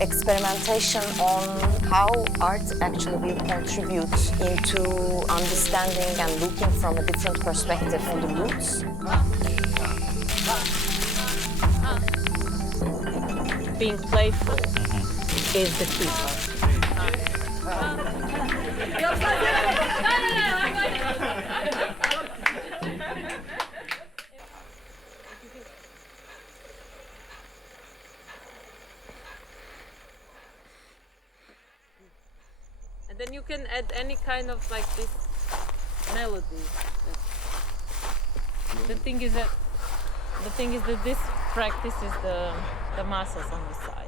Experimentation on how art actually will contribute into understanding and looking from a different perspective on the roots. Being playful is the key. And then you can add any kind of like this melody. The thing is that this practices the muscles on the side.